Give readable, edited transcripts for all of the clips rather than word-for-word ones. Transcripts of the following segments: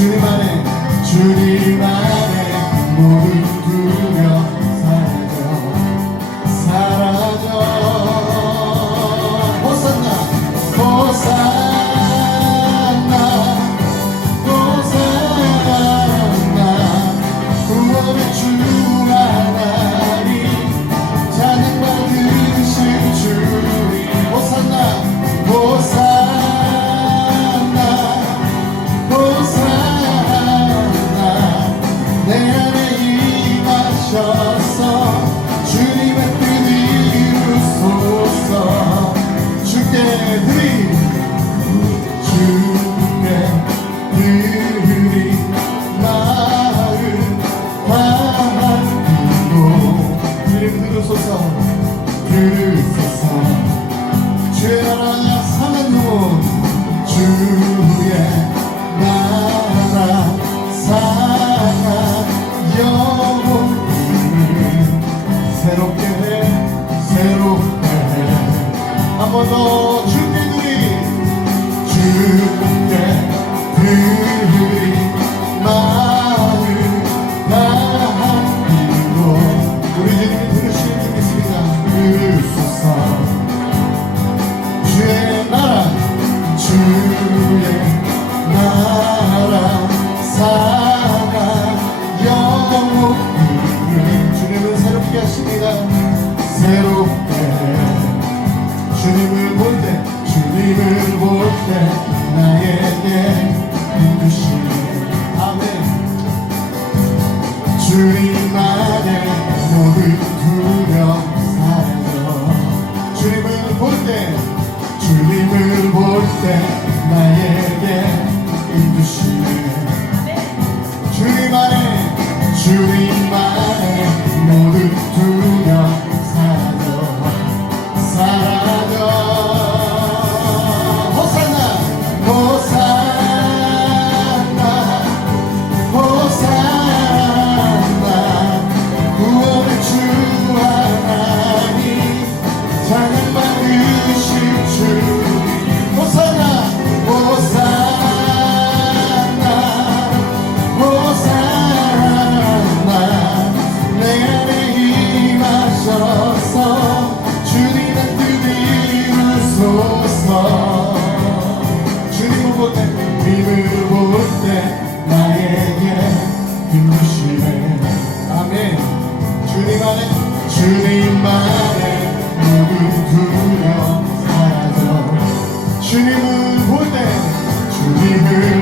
주님 안에 주님 안에 모든 두려움 사라져 호산나 호산나 호산나 구원의 주 하나님 찬양받으실 주님 호산나 호산나 호산나 내 안에 임하셔서 주님의 뜻 이루소서 주께 드린 마음 다하고 주님 들으소서 들으소서 주의 나라 상한 영혼 주의 나라 상한 영혼 새롭게 한 번 더 주께 드린 마음 다하고 우리 주님이 들으시는 줄 믿습니다. 들으소서 주의 나라 사랑 영원 주님은 새롭게 하십니다. 새롭게 주님을 볼 때 나에게 힘주시네 아멘 주님 안에 모든 두려움 사라져 주님을 볼 때 나에게 힘주시네 주님 안에 모든 두려움 사라져 호산나 구원의 주 하나님 찬양받으실 주님 호산나 내 안에 임하셔서 주님의 뜻 이루소서 주님을 볼 때 나에게 힘주시네 아멘 주님 안에 모든 두려움 사라져 주님을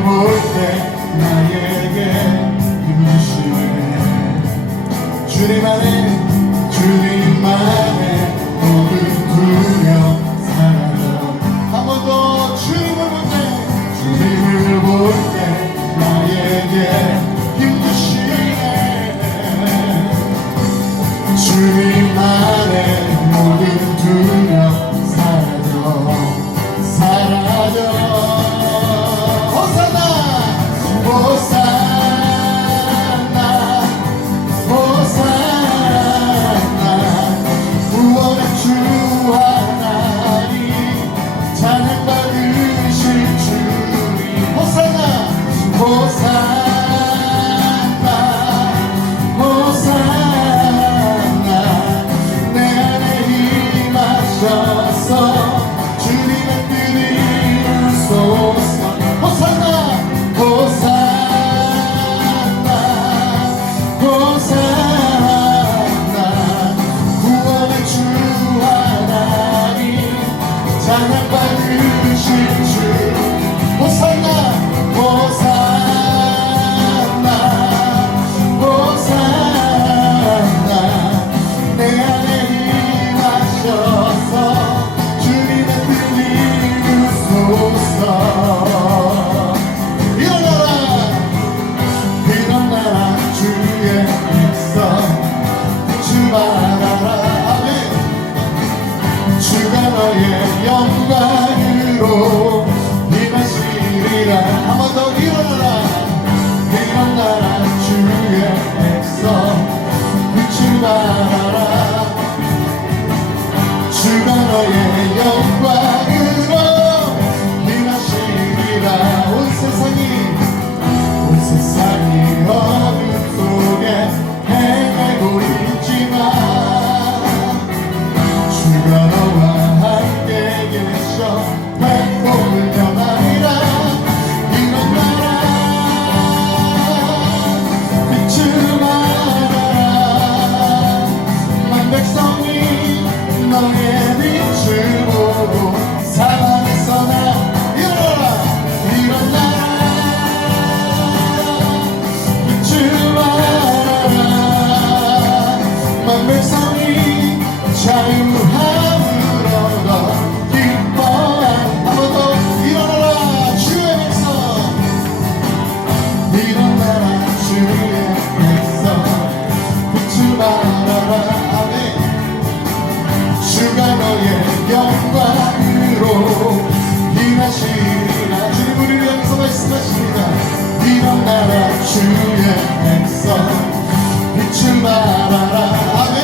볼 때 나에게 힘주시네 주님 안에 모든 두려움 사라져 한 번 더 주님을 볼 때 나에게 힘주시네 주님 안에 모든 두려움 사라져 호산나 구원의 주 하나님 찬양받으실 주님 호산나 내 안에 임하셔서 주님의 뜻 이루소서 호산나 구원의 주 하나님 찬양받으실 주 호산나 일어나라 주의 백성 빛을 발하라 아멘 주가 너의 영광으로 일하시리라 주님 우리를 향해서 말씀하십니다 일어나라 주의 백성 빛을 발하라 아멘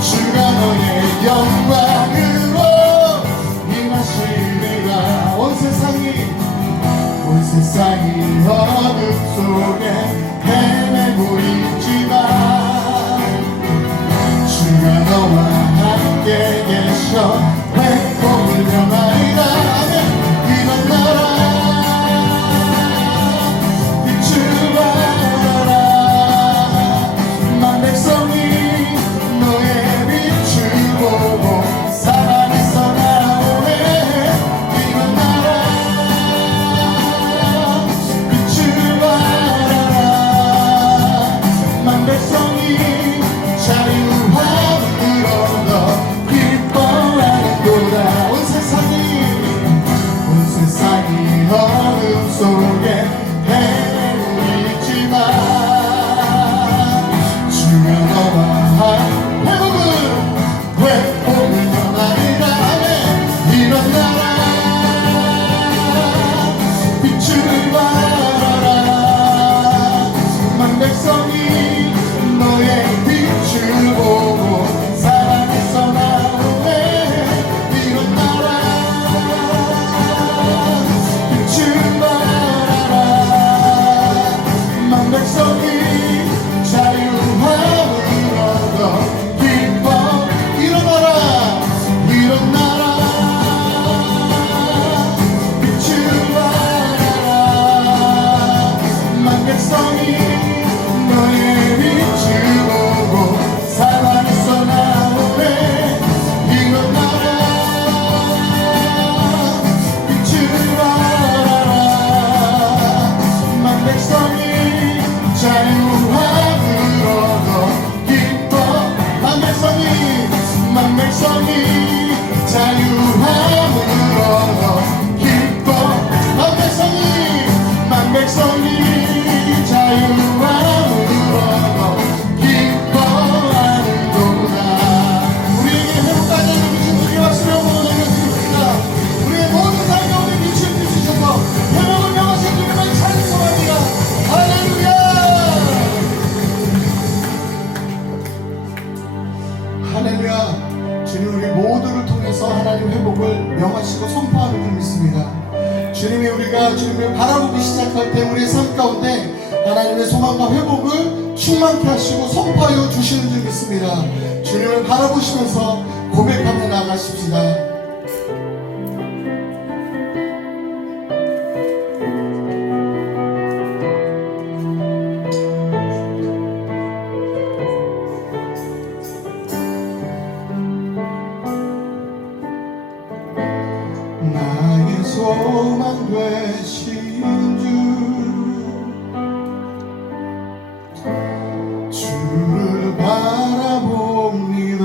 주가 너의 영광으로 임하시리라 온 세상이 어둠 속에 헤매고 있지만 주가 너와 함께 계셔 백복을 명하리라 아멘 일어나라 빛을 발하라 만 백성이 너의 빛을 보고 사랑에서 나오네 일어나라 빛을 발하라 만 백성이 자유함을 얻어 기뻐하는도다 온 세상이 어둠 속에 헤매고 있지만 주가 너와 회복을 전하리라 아멘 일어나라 빛을 발하라 만 백성이 너의 빛을 보고 사랑에서 나오네 일어나라 빛을 발하라 만 백성이 자유함을 얻어 기뻐 일어나라 빛을 발하라 만 백성이 너의 빛을 보고 사랑에서 나오네 일어나라 빛을 발하라 만 백성이 자유함을 얻어 기뻐 만 백성이 자유함을 얻어 기뻐 만 백성이 자유함을 얻어 기뻐하는도다 우리에게 회복까지 주신 주의 말씀을 원하겠습니다 우리의 모든 삶 가운데 빛을 비추셔서 회복을 명하신 주님을 찬송합니다 할렐루야 할렐루야 주님 우리 모두를 통해서 하나님 회복을 명하시고 선포하는 줄 믿습니다 주님이 우리가 주님을 바라보기 시작할 때 우리의 삶 가운데 하나님의 소망과 회복을 충만케 하시고 선포하여 주시는 줄 믿습니다 주님을 바라보시면서 고백하며 나아가십시다 나의 소망 되신 주를 바라봅니다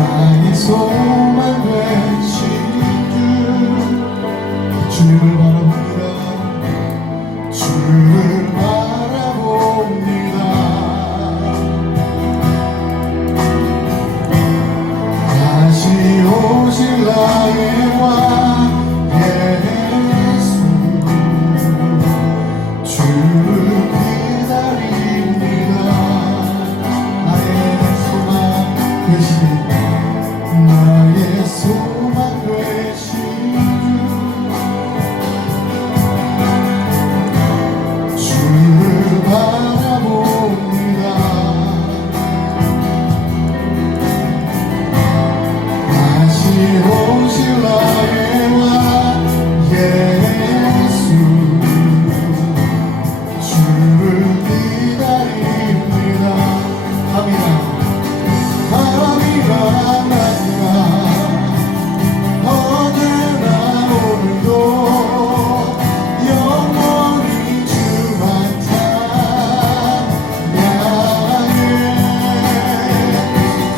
나의 소망 되신 주 주님을 바라봅니다. 주를 바라봅니다. 다시 오실 나의 왕 예수 주를 기다립니다. 나의 소망 되신 나의 소망 되신 주 주를 바라봅니다. 다시 오실 나의 왕 예수 주를 기다립니다. 밤이나 밤이나 낮이나 어제나 오늘도 영원히 주만 찬양해.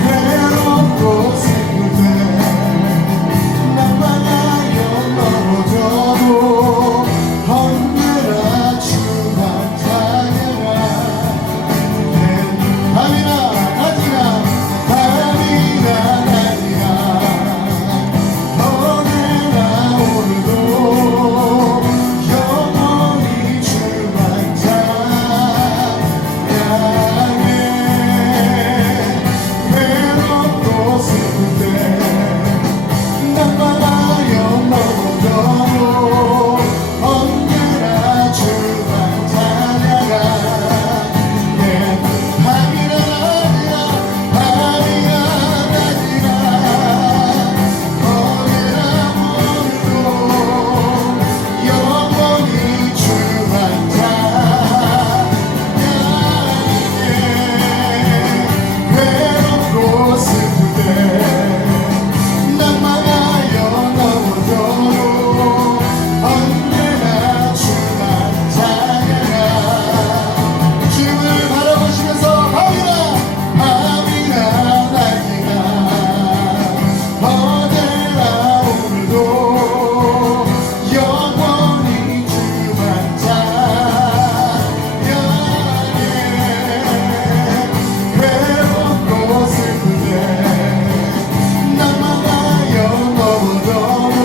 괴롭고 슬플 때 낙망하여 넘어져도 언제나 주만 찬양하네. 밤이나 낮이나 밤이나 낮이나 어제나 오늘도 영원히 주만 찬양해. 외롭고 슬플 때 낙망하여 넘어져도 언제나 주만 찬양하네. 밤이나 낮이나 밤이나 낮이나 어제나 오늘도 영원히 주만 찬양하네. 외롭고 슬플 때 낙망하여 넘어져도 언제나 주만 찬양하. 주님을 바라보시면서 밤이나 밤이나 낮이나 어제나 오늘도 영원히 주만 찬양해. 외롭고 슬플 때 낙망하여 넘어져도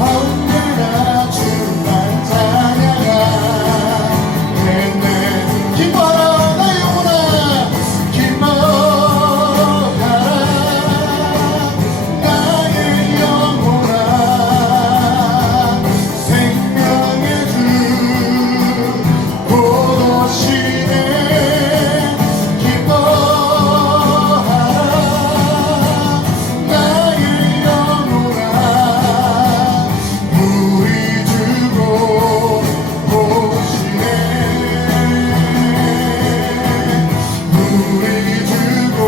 언제나 주만 찬양하네. 기뻐하라 나 영혼아 기뻐하라 나의 영혼아 생명의 주 곧 오시네. 기뻐하라 나의 영혼아 우리 주고 오시네. 우리 주고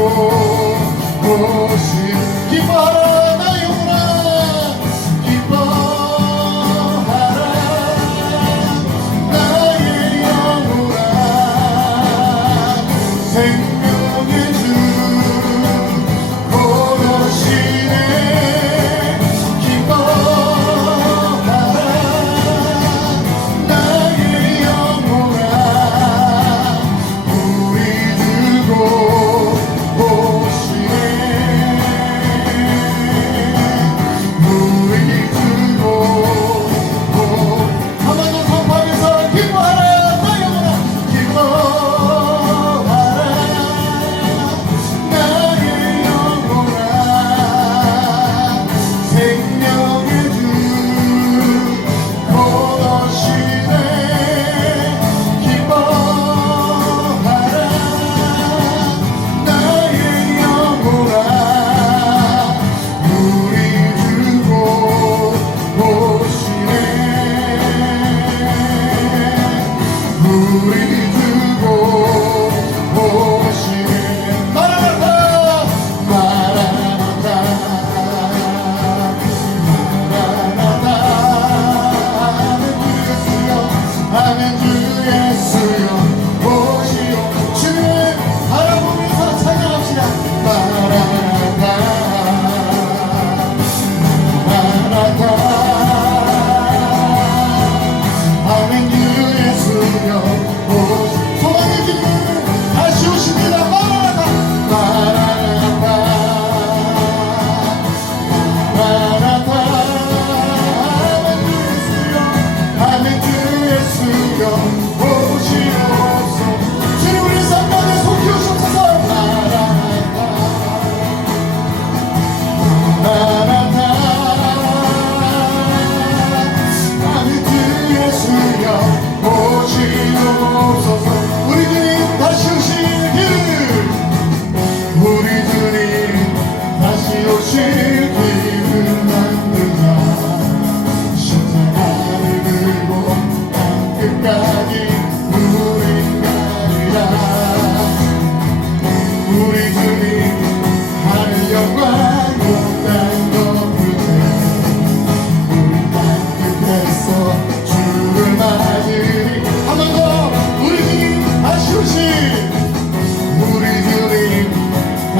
오시네. 기뻐하라 나 영혼아 기뻐하라 나의 영혼아 생명의 주 곧 오시네. 기뻐하라 나의 영혼아 우리 주고 오시네.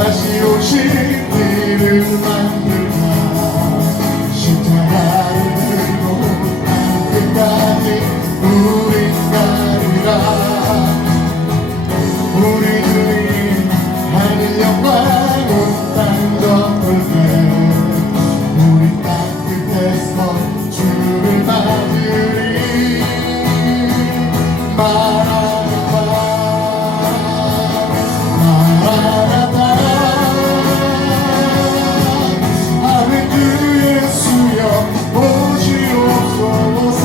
다시 오실 길을 만들라 십자가를 들고 땅 끝까지 우리 가리라 우리 주님 하늘 영광 온 땅 덮을게 우리 땅 끝에서 주를 맞으리 마라나타 마라나타 아멘 주 예수여 오시옵소서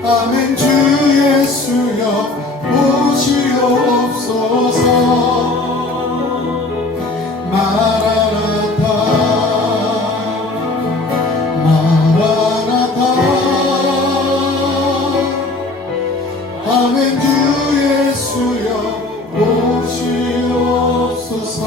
아멘 주 예수여 오시옵소서 마라나타 마라나타 아멘 주 예수여 오시옵소서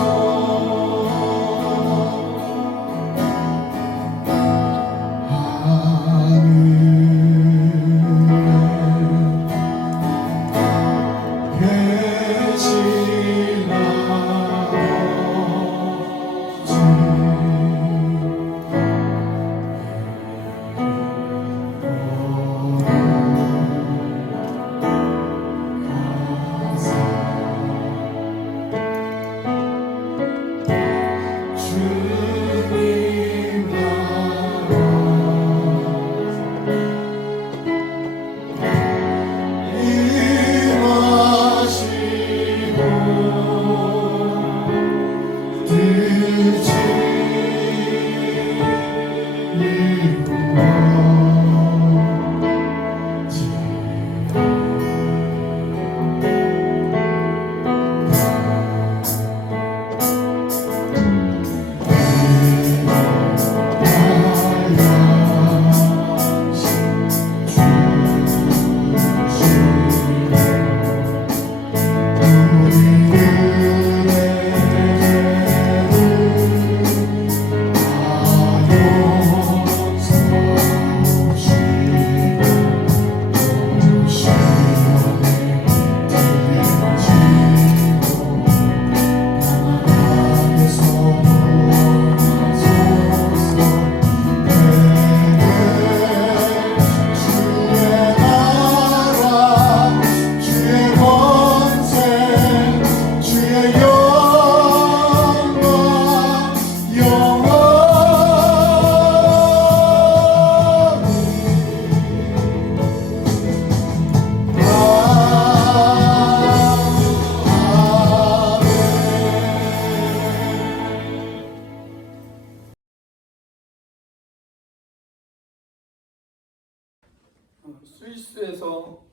스위스에서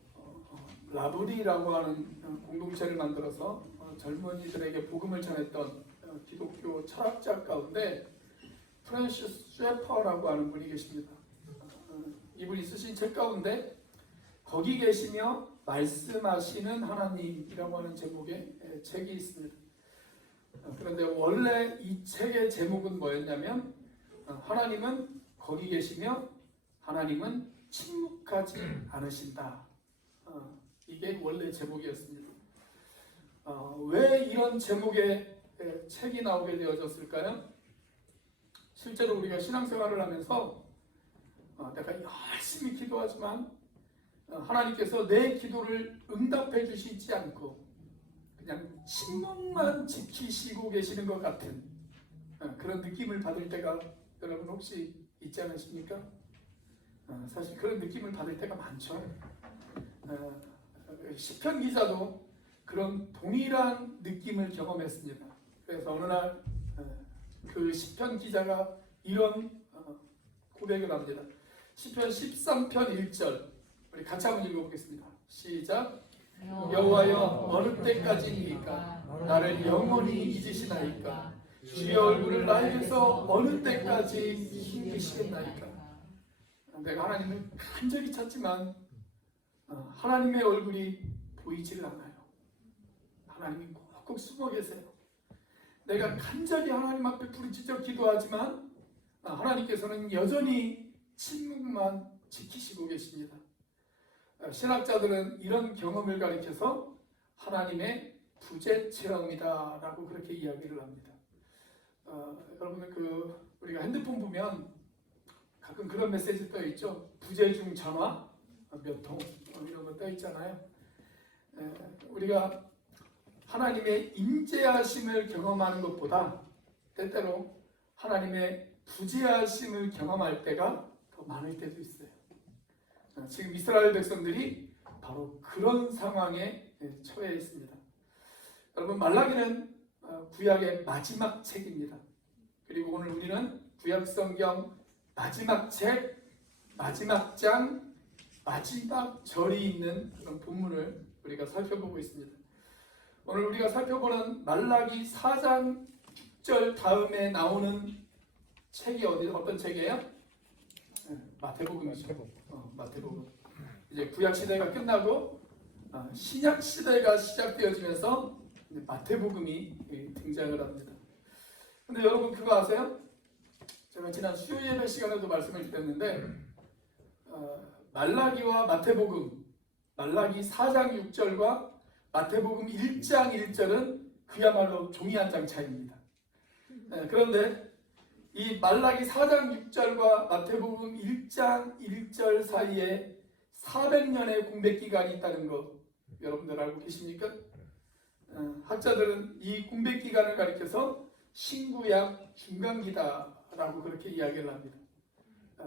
라브리라고 하는 공동체를 만들어서 젊은이들에게 복음을 전했던 기독교 철학자 가운데 프랜시스 쉐퍼라고 하는 분이 계십니다. 이분이 쓰신 책 가운데 거기 계시며 말씀하시는 하나님이라고 하는 제목의 책이 있습니다. 그런데 원래 이 책의 제목은 뭐였냐면 하나님은 거기 계시며 하나님은 침묵하지 않으신다. 이게 원래 제목이었습니다. 왜 이런 제목의 책이 나오게 되어졌을까요? 실제로 우리가 신앙생활을 하면서 내가 열심히 기도하지만 하나님께서 내 기도를 응답해 주시지 않고 그냥 침묵만 지키시고 계시는 것 같은 그런 느낌을 받을 때가 여러분 혹시 있지 않으십니까? 사실 그런 느낌을 받을 때가 많죠. 시편 기자도 그런 동일한 느낌을 경험했습니다. 그래서 어느 날 그 시편 기자가 이런 고백을 합니다. 시편 13편 1절 우리 같이 한번 읽어보겠습니다. 시작. 여호와여 어느 때까지입니까? 나를 영원히 잊으시나이까? 주의 얼굴을 나에게서 어느 때까지 힘드시겠나이까? 내가 하나님을 간절히 찾지만 하나님의 얼굴이 보이질 않아요. 하나님이 꼭 숨어 계세요. 내가 간절히 하나님 앞에 부르짖어 기도하지만 하나님께서는 여전히 침묵만 지키시고 계십니다. 신학자들은 이런 경험을 가리켜서 하나님의 부재체험이다 라고 그렇게 이야기를 합니다. 여러분 우리가 핸드폰 보면 가끔 그런 메시지 떠 있죠. 부재중 전화 몇 통 이런 거 떠 있잖아요. 우리가 하나님의 임재하심을 경험하는 것보다 때때로 하나님의 부재하심을 경험할 때가 더 많을 때도 있어요. 지금 이스라엘 백성들이 바로 그런 상황에 처해 있습니다. 여러분 말라기는 구약의 마지막 책입니다. 그리고 오늘 우리는 구약 성경 마지막 책, 마지막 장, 마지막 절이 있는 그런 본문을 우리가 살펴보고 있습니다. 오늘 우리가 살펴보는 말라기 4장 6절 다음에 나오는 책이 어떤 책이에요? 마태복음이죠. 마태복음. 이제 구약 시대가 끝나고 신약 시대가 시작되어지면서 마태복음이 등장을 합니다. 근데 여러분 그거 아세요? 제가 지난 수요 예배 시간에도 말씀을 드렸는데 말라기와 마태복음, 말라기 4장 6절과 마태복음 1장 1절은 그야말로 종이 한 장 차이입니다. 그런데 이 말라기 4장 6절과 마태복음 1장 1절 사이에 400년의 공백기간이 있다는 거 여러분들 알고 계십니까? 학자들은 이 공백기간을 가리켜서 신구약 중간기다라고 그렇게 이야기를 합니다.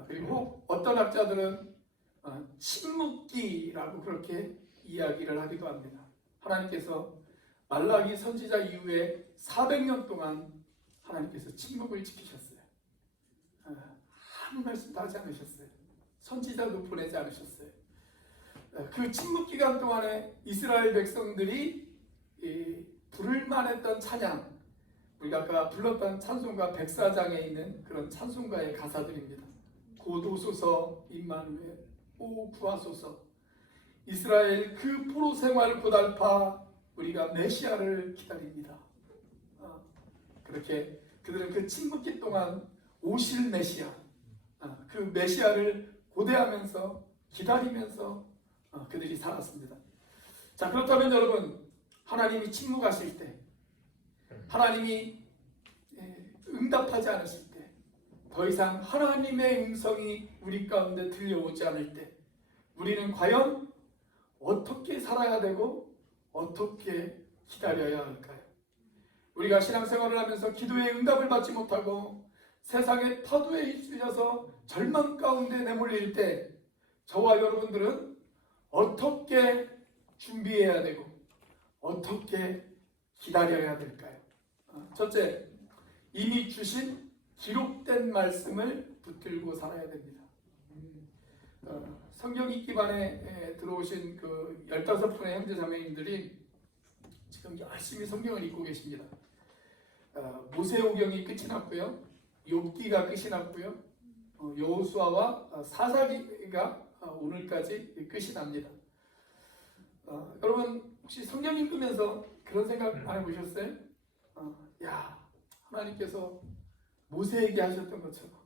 그리고 어떤 학자들은 침묵기라고 그렇게 이야기를 하기도 합니다. 하나님께서 말라기 선지자 이후에 400년 동안 하나님께서 침묵을 지키셨어요. 아무 말씀도 하지 않으셨어요. 선지자도 보내지 않으셨어요. 그 침묵 기간 동안에 이스라엘 백성들이 부를만 했던 찬양, 우리가 아까 불렀던 찬송가 104장에 있는 그런 찬송가의 가사들입니다. 고도소서 임마누엘 오 구하소서, 이스라엘 그 포로 생활 고달파 우리가 메시아를 기다립니다. 그렇게 그들은 그 침묵기 동안 오실 메시아, 그 메시아를 고대하면서 기다리면서 그들이 살았습니다. 자, 그렇다면 여러분, 하나님이 침묵하실 때, 하나님이 응답하지 않으실 때, 더 이상 하나님의 음성이 우리 가운데 들려오지 않을 때, 우리는 과연 어떻게 살아야 되고 어떻게 기다려야 할까요? 우리가 신앙생활을 하면서 기도의 응답을 받지 못하고 세상의 파도에 휩쓸려서 절망 가운데 내몰릴 때 저와 여러분들은 어떻게 준비해야 되고 어떻게 기다려야 될까요? 첫째, 이미 주신 기록된 말씀을 붙들고 살아야 됩니다. 성경 읽기반에 들어오신 그 15분의 형제자매님들이 지금 열심히 성경을 읽고 계십니다. 모세오경이 끝이 났고요, 욥기가 끝이 났고요, 여호수아와 사사기가 오늘까지 끝이 납니다. 여러분 혹시 성경 읽으면서 그런 생각 안 해보셨어요? 야, 하나님께서 모세에게 하셨던 것처럼,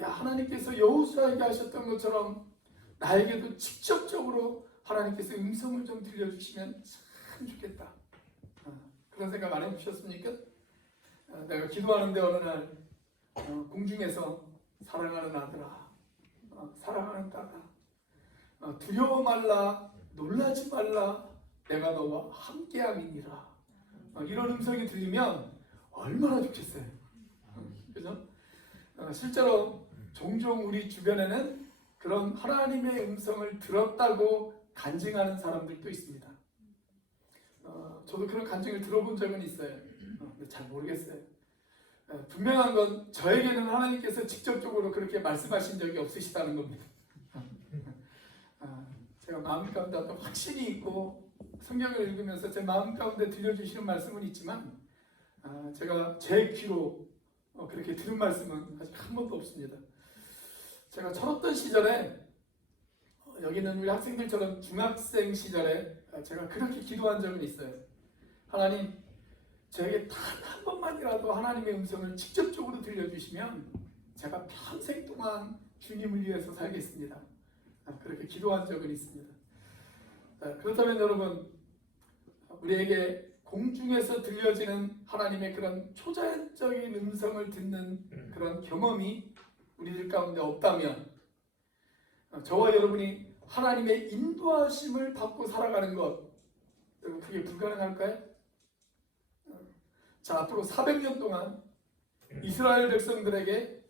야, 하나님께서 여호수아에게 하셨던 것처럼 나에게도 직접적으로 하나님께서 음성을 좀 들려주시면 참 좋겠다. 그런 생각 안 해보셨습니까? 내가 기도하는데 어느 날 공중에서 사랑하는 아들아, 사랑하는 딸아, 두려워 말라, 놀라지 말라, 내가 너와 함께함이니라. 이런 음성이 들리면 얼마나 좋겠어요. 그죠? 실제로 종종 우리 주변에는 그런 하나님의 음성을 들었다고 간증하는 사람들도 있습니다. 저도 그런 간증을 들어본 적은 있어요. 근데 잘 모르겠어요. 분명한 건 저에게는 하나님께서 직접적으로 그렇게 말씀하신 적이 없으시다는 겁니다. 제가 마음 가운데 어떤 확신이 있고 성경을 읽으면서 제 마음 가운데 들려주시는 말씀은 있지만 제가 제 귀로 그렇게 들은 말씀은 아직 한 번도 없습니다. 제가 철없던 시절에 여기는 우리 학생들처럼 중학생 시절에 제가 그렇게 기도한 적은 있어요. 하나님, 저에게 단 한 번만이라도 하나님의 음성을 직접적으로 들려주시면 제가 평생 동안 주님을 위해서 살겠습니다. 그렇게 기도한 적은 있습니다. 그렇다면 여러분, 우리에게 공중에서 들려지는 하나님의 그런 초자연적인 음성을 듣는 그런 경험이 우리들 가운데 없다면 저와 여러분이 하나님의 인도하심을 받고 살아가는 것, 여러분 그게 불가능할까요? 자, 앞으로 400년 동안 이스라엘 백성들에게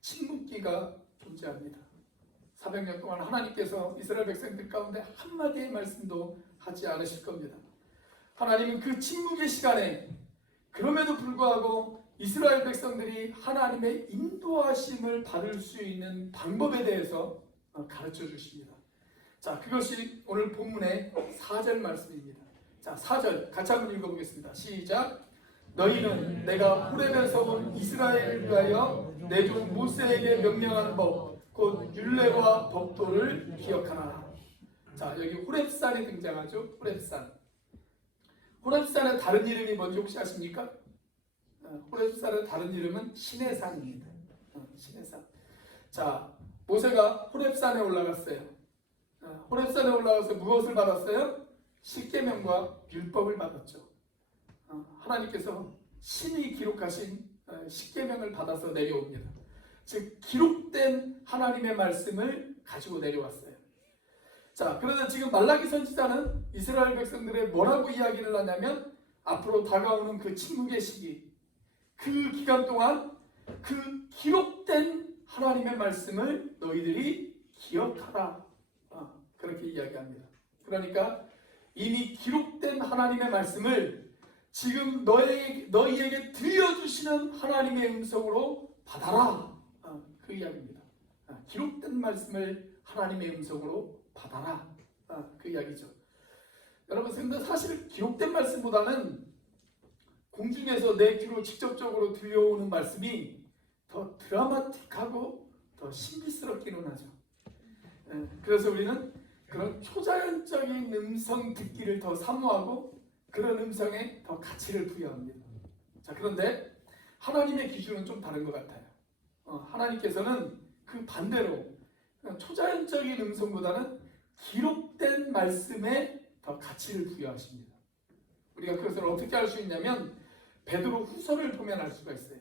침묵기가 존재합니다. 400년 동안 하나님께서 이스라엘 백성들 가운데 한마디의 말씀도 하지 않으실 겁니다. 하나님은 그 침묵의 시간에 그럼에도 불구하고 이스라엘 백성들이 하나님의 인도하심을 받을 수 있는 방법에 대해서 가르쳐 주십니다. 자, 그것이 오늘 본문의 4절 말씀입니다. 자, 4절 같이 한번 읽어보겠습니다. 시작. 너희는 내가 호렙에서 온 이스라엘을 위하여 내 종 모세에게 명령한 법 곧 율례와 법도를 기억하라. 자, 여기 호렙산이 등장하죠. 호렙산. 호렙산의 다른 이름이 뭔지 혹시 아십니까? 호렙산의 다른 이름은 시내산입니다. 시내산. 자, 모세가 호렙산에 올라갔어요. 호렙산에 올라가서 무엇을 받았어요? 십계명과 율법을 받았죠. 하나님께서 신이 기록하신 십계명을 받아서 내려옵니다. 즉 기록된 하나님의 말씀을 가지고 내려왔어요. 자, 그런데 지금 말라기 선지자는 이스라엘 백성들의 뭐라고 이야기를 하냐면 앞으로 다가오는 그 침묵의 시기, 그 기간 동안 그 기록된 하나님의 말씀을 너희들이 기억하라. 그렇게 이야기합니다. 그러니까 이미 기록된 하나님의 말씀을 지금 너희에게 들려주시는 하나님의 음성으로 받아라. 그 이야기입니다. 기록된 말씀을 하나님의 음성으로 받아라. 그 이야기죠. 여러분, 근데 사실 기록된 말씀보다는 공중에서 내 귀로 직접적으로 들려오는 말씀이 더 드라마틱하고 더 신비스럽기는 하죠. 그래서 우리는 그런 초자연적인 음성 듣기를 더 사모하고 그런 음성에 더 가치를 부여합니다. 자, 그런데 하나님의 기준은 좀 다른 것 같아요. 하나님께서는 그 반대로 초자연적인 음성보다는 기록된 말씀에 더 가치를 부여하십니다. 우리가 그것을 어떻게 알 수 있냐면 베드로 후서를 보면 알 수가 있어요.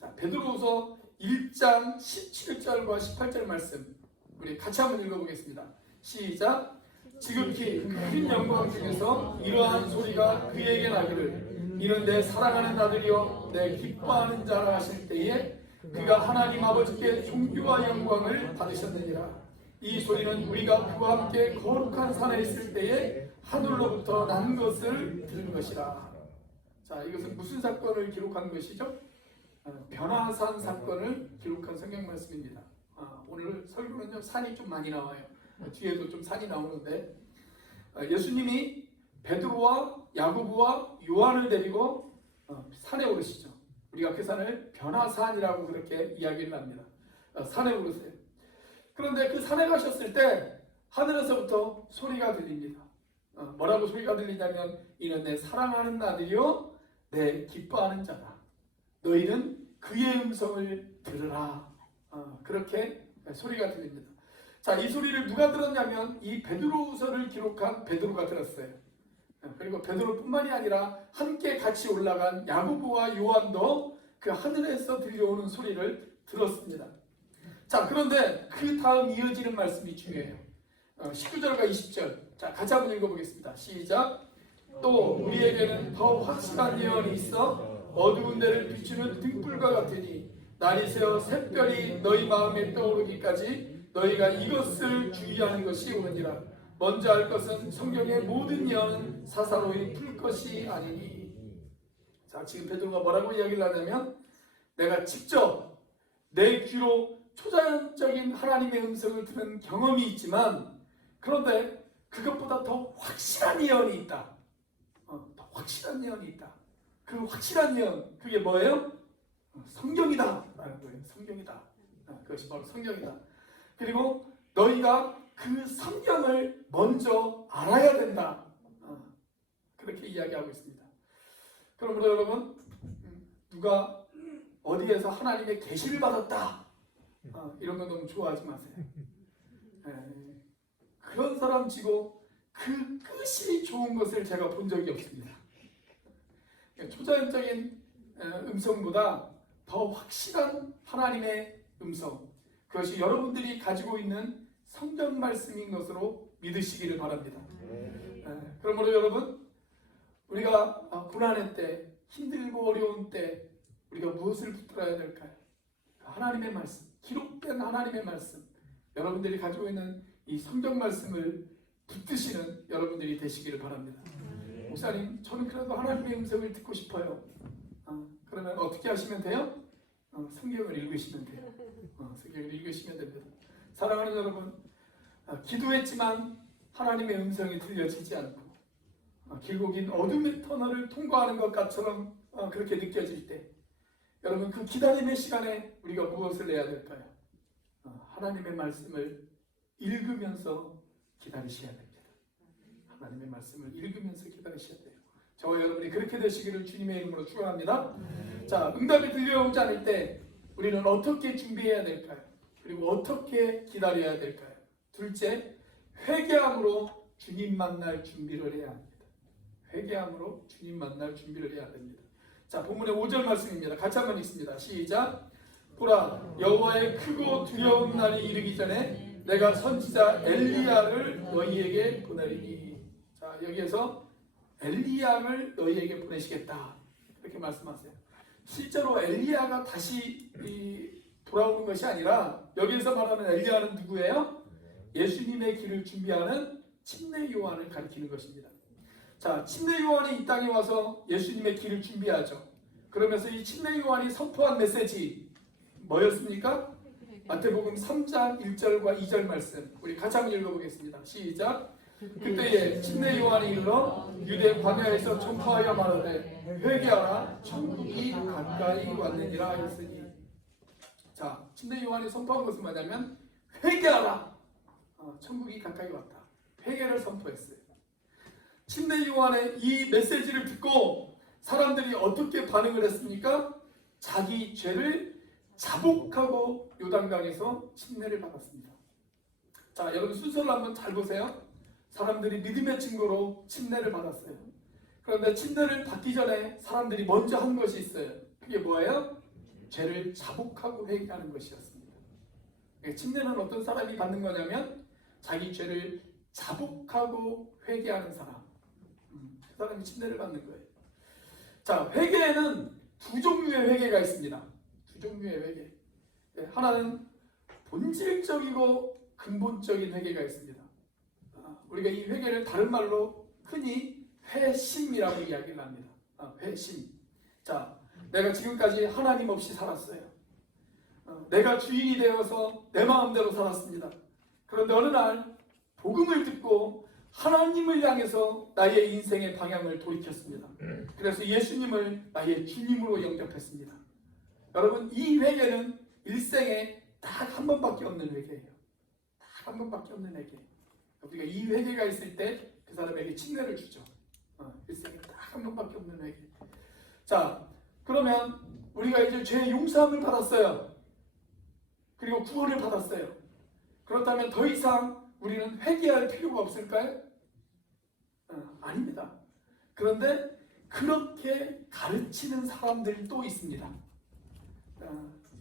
자, 베드로 후서 1장 17절과 18절 말씀 우리 같이 한번 읽어보겠습니다. 시작. 지극히 큰 영광 중에서 이러한 소리가 그에게 나기를 이는 내 사랑하는 아들이여 내 기뻐하는 자라 하실 때에 그가 하나님 아버지께 존귀와 영광을 받으셨느니라. 이 소리는 우리가 그와 함께 거룩한 산에 있을 때에 하늘로부터 난 것을 들은 것이라. 자, 이것은 무슨 사건을 기록한 것이죠? 변화산 사건을 기록한 성경 말씀입니다. 오늘 설교는요 산이 좀 많이 나와요. 뒤에도 좀 산이 나오는데 예수님이 베드로와 야고보와 요한을 데리고 산에 오르시죠. 우리가 그 산을 변화산이라고 그렇게 이야기를 합니다. 산에 오르세요. 그런데 그 산에 가셨을 때 하늘에서부터 소리가 들립니다. 뭐라고 소리가 들리냐면 이는 내 사랑하는 아들이요 내 기뻐하는 자다. 너희는 그의 음성을 들으라. 그렇게 소리가 들립니다. 자, 이 소리를 누가 들었냐면 이 베드로후서를 기록한 베드로가 들었어요. 그리고 베드로뿐만이 아니라 함께 같이 올라간 야고보와 요한도 그 하늘에서 들려오는 소리를 들었습니다. 자, 그런데 그 다음 이어지는 말씀이 중요해요. 19절과 20절. 자, 같이 한번 읽어보겠습니다. 시작. 또 우리에게는 더 확실한 예언이 있어 어두운 데를 비추는 등불과 같으니 날이 새어 샛별이 너희 마음에 떠오르기까지 너희가 이것을 주의하는 것이 오느니라. 먼저 할 것은 성경의 모든 예언은 사사로이 풀 것이 아니니. 자, 지금 베드로가 뭐라고 이야기를 하냐면 내가 직접 내 귀로 초자연적인 하나님의 음성을 들은 경험이 있지만 그런데 그것보다 더 확실한 예언이 있다. 더 확실한 예언이 있다. 그 확실한 예언, 그게 뭐예요? 성경이다 라는 거예요. 성경이다. 그것이 바로 성경이다. 그리고 너희가 그 성경을 먼저 알아야 된다. 그렇게 이야기하고 있습니다. 그러므로 여러분, 누가 어디에서 하나님의 계시를 받았다 이런 거 너무 좋아하지 마세요. 그런 사람 치고 그 끝이 좋은 것을 제가 본 적이 없습니다. 초자연적인 음성보다 더 확실한 하나님의 음성, 그것이 여러분들이 가지고 있는 성경 말씀인 것으로 믿으시기를 바랍니다. 그러므로 여러분, 우리가 고난의 때, 힘들고 어려운 때 우리가 무엇을 붙들어야 될까요? 하나님의 말씀, 기록된 하나님의 말씀, 여러분들이 가지고 있는 이 성경 말씀을 붙드시는 여러분들이 되시기를 바랍니다. 목사님, 저는 그래도 하나님의 음성을 듣고 싶어요. 그러면 어떻게 하시면 돼요? 성경을 읽으시면 돼요. 성경을 읽으시면 됩니다. 사랑하는 여러분, 기도했지만 하나님의 음성이 들려지지 않고 길고 긴 어둠의 터널을 통과하는 것처럼 그렇게 느껴질 때 여러분, 그 기다림의 시간에 우리가 무엇을 해야 될까요? 하나님의 말씀을 읽으면서 기다리셔야 됩니다. 하나님의 말씀을 읽으면서 기다리셔야 돼요. 저와 여러분이 그렇게 되시기를 주님의 이름으로 축원합니다. 자, 응답이 들려오지 않을 때 우리는 어떻게 준비해야 될까요? 그리고 어떻게 기다려야 될까요? 둘째, 회개함으로 주님 만날 준비를 해야 합니다. 회개함으로 주님 만날 준비를 해야 됩니다. 자, 본문의 5절 말씀입니다. 같이 한번 읽습니다. 시작. 보라, 여호와의 크고 두려운 날이 이르기 전에 내가 선지자 엘리야를 너희에게 보내리니. 자, 여기에서 엘리야를 너희에게 보내시겠다 이렇게 말씀하세요. 실제로 엘리야가 다시 돌아오는 것이 아니라 여기에서 말하는 엘리야는 누구예요? 예수님의 길을 준비하는 침례 요한을 가리키는 것입니다. 자, 침례 요한이 이 땅에 와서 예수님의 길을 준비하죠. 그러면서 이 침례 요한이 선포한 메시지 뭐였습니까? 마태복음 3장 1절과 2절 말씀 우리 같이 한번 읽어보겠습니다. 시작. 그때에 침례 요한이 일러 유대 광야에서 전파하여 말하되 회개하라 천국이 가까이 왔느니라 하였으니. 자, 침례 요한이 선포한 것은 뭐냐면 회개하라, 천국이 가까이 왔다. 회개를 선포했어요. 침례 요한의 이 메시지를 듣고 사람들이 어떻게 반응을 했습니까? 자기 죄를 자복하고 요단강에서 침례를 받았습니다. 자, 여러분 순서를 한번 잘 보세요. 사람들이 믿음의 증거로 침례를 받았어요. 그런데 침례를 받기 전에 사람들이 먼저 한 것이 있어요. 그게 뭐예요? 죄를 자복하고 회개하는 것이었습니다. 침례는 어떤 사람이 받는 거냐면 자기 죄를 자복하고 회개하는 사람, 그 사람이 침례를 받는 거예요. 자, 회개에는 두 종류의 회개가 있습니다. 두 종류의 회개. 하나는 본질적이고 근본적인 회개가 있습니다. 우리가 이 회개를 다른 말로 흔히 회심이라고 이야기를 합니다. 회심. 자, 내가 지금까지 하나님 없이 살았어요. 내가 주인이 되어서 내 마음대로 살았습니다. 그런데 어느 날 복음을 듣고 하나님을 향해서 나의 인생의 방향을 돌이켰습니다. 그래서 예수님을 나의 주님으로 영접했습니다. 여러분, 이 회개는 일생에 딱 한 번밖에 없는 회개예요. 딱 한 번밖에 없는 회개. 우리가 이 회개가 있을 때 그 사람에게 침례를 주죠. 일생에 딱 한 번밖에 없는 회개. 자, 그러면 우리가 이제 죄 용서함을 받았어요. 그리고 구원을 받았어요. 그렇다면 더 이상 우리는 회개할 필요가 없을까요? 아닙니다. 그런데 그렇게 가르치는 사람들도 있습니다.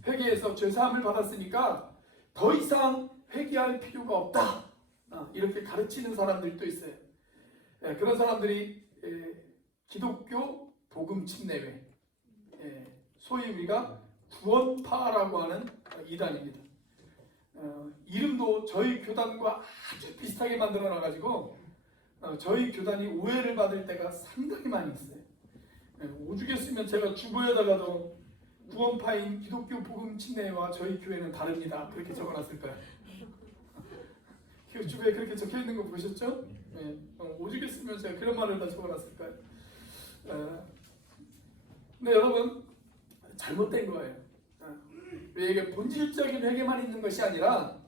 회개해서 죄사함을 받았으니까 더 이상 회개할 필요가 없다. 이렇게 가르치는 사람들도 있어요. 그런 사람들이 기독교 복음 침례회, 소위 우리가 구원파라고 하는 이단입니다. 이름도 저희 교단과 아주 비슷하게 만들어 놔가지고 저희 교단이 오해를 받을 때가 상당히 많이 있어요. 오죽했으면 제가 주보에다가도 구원파인 기독교 복음 침례회와 저희 교회는 다릅니다. 그렇게 적어놨을 거예요. 주보에 그렇게 적혀 있는 거 보셨죠? 오죽했으면 제가 그런 말을 다 적어놨을 거예요. 근데 여러분 잘못된 거예요. 이게 본질적인 회개만 있는 것이 아니라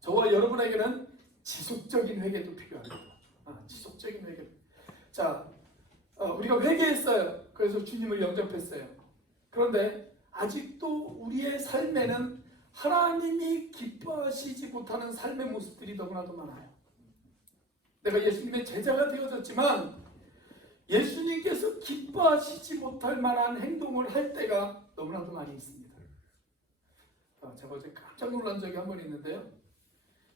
저와 여러분에게는 지속적인 회개도 필요합니다. 지속적인 회개. 자, 우리가 회개했어요. 그래서 주님을 영접했어요. 그런데 아직도 우리의 삶에는 하나님이 기뻐하시지 못하는 삶의 모습들이 너무나도 많아요. 내가 예수님의 제자가 되어졌지만 예수님께서 기뻐하시지 못할 만한 행동을 할 때가 너무나도 많이 있습니다. 제가 어제 깜짝 놀란 적이 한 번 있는데요.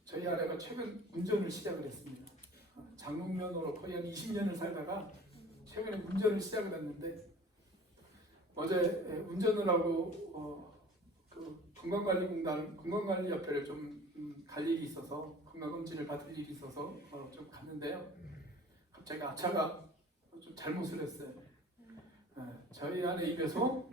저희 아내가 최근 운전을 시작을 했습니다. 장롱면허로 거의 한 20년을 살다가 최근에 운전을 시작을 했는데 어제 운전을 하고 그 건강관리협회를 좀 갈 일이 있어서 건강검진을 받을 일이 있어서 좀 갔는데요. 갑자기 아차가 좀 잘못을 했어요. 저희 아내 입에서